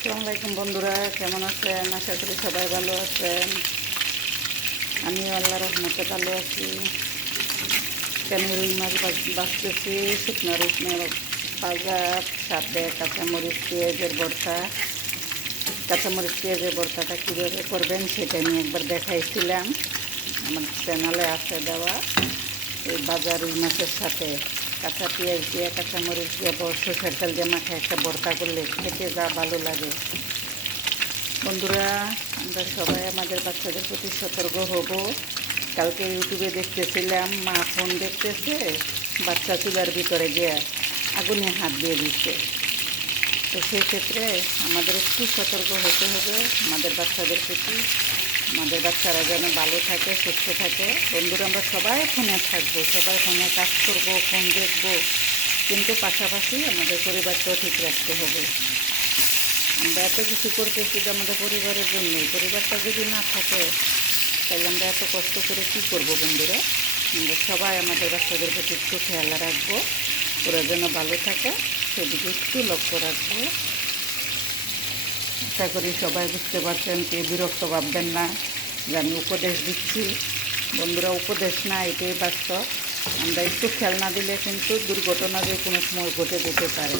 আসসালামু আলাইকুম বন্ধুরা, কেমন আছেন? আশা করি সবাই ভালো আছেন। আমি আল্লাহর রহমতে ভালো আছি। আমি রুই মাছ বাছতেছি। শুকনো রুই মাছ বাজার, সাথে কাঁচামরিচ পেঁয়াজের ভর্তা। কাঁচামরিচ পেঁয়াজের ভর্তাটা কীভাবে করবেন সেটা আমি একবার দেখাইছিলাম, আমার চ্যানেলে আছে দেওয়া। এই বাজার রুই মাছের সাথে কাঁচা পেঁয়াজ দিয়ে, কাঁচামরিচ দিয়ে, সরষের তেল দিয়ে মাখায় একটা ভর্তা করলে খেতে যা ভালো লাগে। বন্ধুরা, আমরা সবাই আমাদের বাচ্চাদের প্রতি সতর্ক হব। কালকে ইউটিউবে দেখতেছিলাম, মা ফোন দেখতেছে, বাচ্চা চুলার ভিতরে গিয়ে আগুনে হাত দিয়ে দিচ্ছে। তো সেই ক্ষেত্রে আমাদের একটু সতর্ক হতে হবে আমাদের বাচ্চাদের প্রতি। আমাদের বাচ্চারা যেন ভালো থাকে, সুস্থ থাকে। বন্ধুরা, আমরা সবাই ফোনে থাকবো, সবাই ফোনে কাজ করবো, ফোন দেখবো, কিন্তু পাশাপাশি আমাদের পরিবারটাও ঠিক রাখতে হবে। আমরা এত কিছু করতেছি যে আমাদের পরিবারের জন্যই। পরিবারটা যদি না থাকে তাহলে আমরা এত কষ্ট করে কী করবো? বন্ধুরা, আমরা সবাই আমাদের বাচ্চাদের প্রতি একটু খেয়াল রাখবো, ওরা যেন ভালো থাকে সেদিকে একটু লক্ষ্য রাখবো। আশা করি সবাই বুঝতে পারছেন, কেউ বিরক্ত ভাববেন না যে আমি উপদেশ দিচ্ছি। বন্ধুরা, উপদেশ না, এটাই বাস্তব। আমরা একটু খেয়াল না দিলে কিন্তু দুর্ঘটনা যে কোনো সময় ঘটে যেতে পারে।